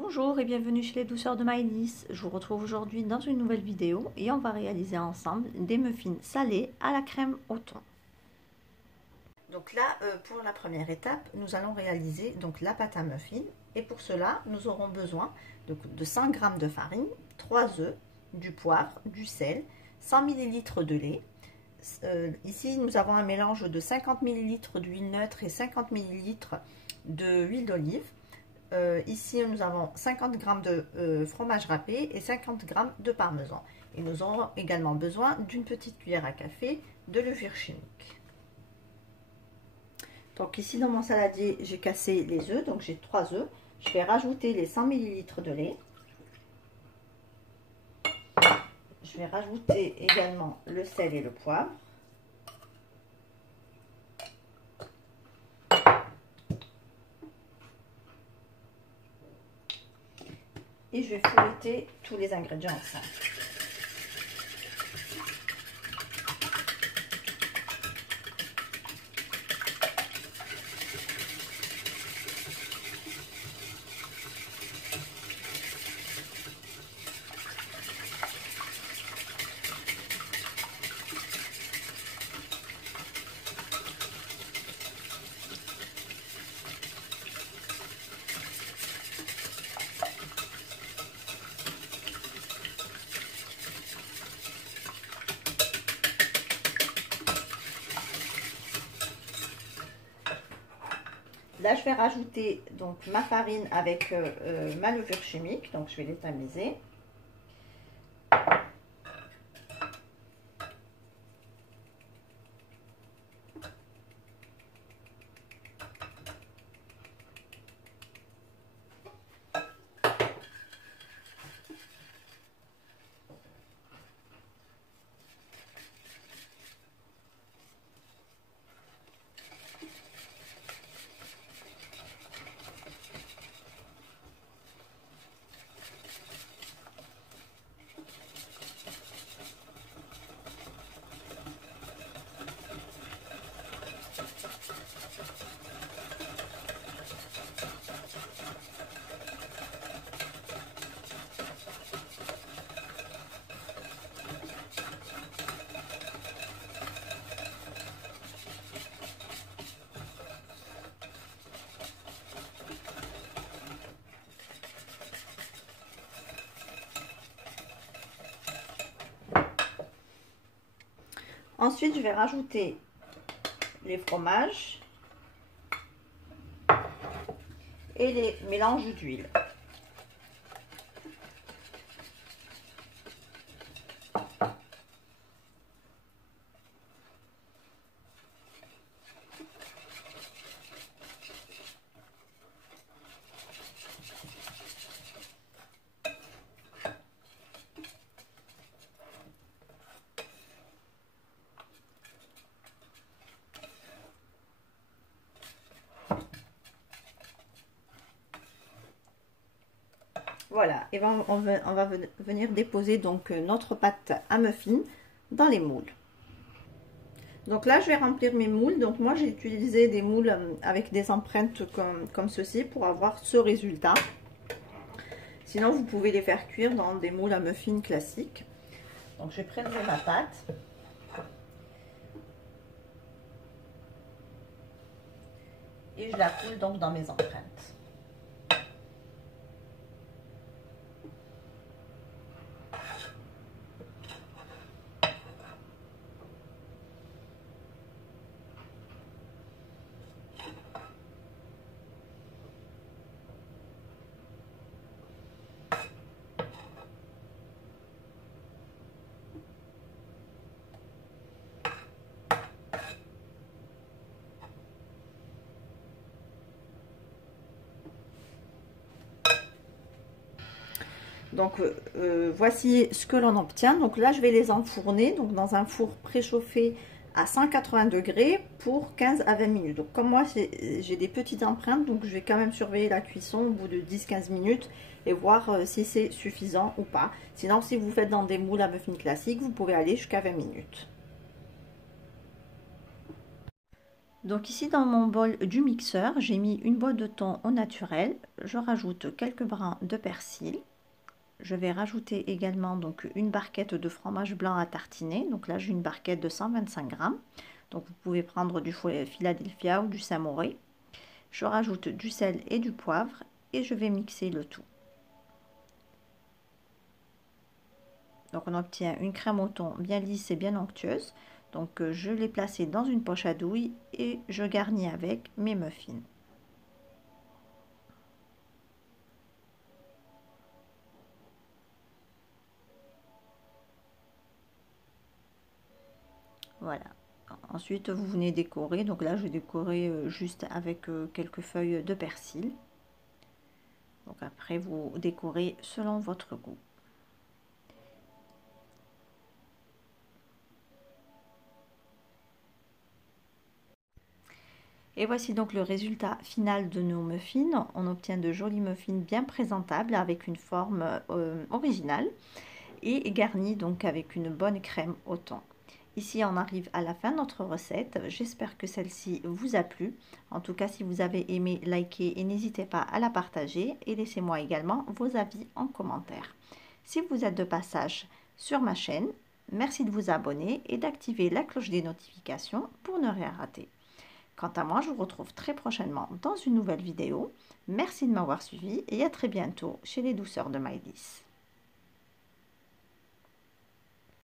Bonjour et bienvenue chez les douceurs de Maëlys. Je vous retrouve aujourd'hui dans une nouvelle vidéo et on va réaliser ensemble des muffins salés à la crème au thon. Donc là, pour la première étape, nous allons réaliser donc la pâte à muffins et pour cela, nous aurons besoin de 100 g de farine, 3 œufs, du poivre, du sel, 100 ml de lait. Ici, nous avons un mélange de 50 ml d'huile neutre et 50 ml d'huile d'olive. Ici, nous avons 50 g de fromage râpé et 50 g de parmesan. Et nous aurons également besoin d'une petite cuillère à café de levure chimique. Donc ici, dans mon saladier, j'ai cassé les œufs. Donc j'ai 3 œufs. Je vais rajouter les 100 ml de lait. Je vais rajouter également le sel et le poivre. Et je vais fouetter tous les ingrédients ensemble. Là, je vais rajouter donc ma farine avec ma levure chimique. Donc, je vais les tamiser. Ensuite, je vais rajouter les fromages et les mélanges d'huile. Voilà, et on va venir déposer donc notre pâte à muffins dans les moules. Donc là, je vais remplir mes moules. Donc moi, j'ai utilisé des moules avec des empreintes comme ceci pour avoir ce résultat. Sinon, vous pouvez les faire cuire dans des moules à muffins classiques. Donc je vais prélever ma pâte. Et je la coule donc dans mes empreintes. Donc voici ce que l'on obtient. Donc là, je vais les enfourner donc dans un four préchauffé à 180 degrés pour 15 à 20 minutes. Donc comme moi, j'ai des petites empreintes, donc je vais quand même surveiller la cuisson au bout de 10-15 minutes et voir si c'est suffisant ou pas. Sinon, si vous faites dans des moules à muffins classiques, vous pouvez aller jusqu'à 20 minutes. Donc ici dans mon bol du mixeur, j'ai mis une boîte de thon au naturel. Je rajoute quelques brins de persil. Je vais rajouter également donc une barquette de fromage blanc à tartiner. Donc là j'ai une barquette de 125 grammes. Donc vous pouvez prendre du Philadelphia ou du Samouraï. Je rajoute du sel et du poivre et je vais mixer le tout. Donc on obtient une crème au thon bien lisse et bien onctueuse. Donc je l'ai placée dans une poche à douille et je garnis avec mes muffins. Voilà. Ensuite vous venez décorer. Donc là je vais décorer juste avec quelques feuilles de persil. Donc après vous décorez selon votre goût. Et voici donc le résultat final de nos muffins. On obtient de jolis muffins bien présentables avec une forme originale et garnis donc avec une bonne crème au thon. Ici on arrive à la fin de notre recette. J'espère que celle-ci vous a plu. En tout cas si vous avez aimé, likez et n'hésitez pas à la partager et laissez-moi également vos avis en commentaire. Si vous êtes de passage sur ma chaîne, merci de vous abonner et d'activer la cloche des notifications pour ne rien rater. Quant à moi, je vous retrouve très prochainement dans une nouvelle vidéo. Merci de m'avoir suivi et à très bientôt chez les douceurs de Maëlys.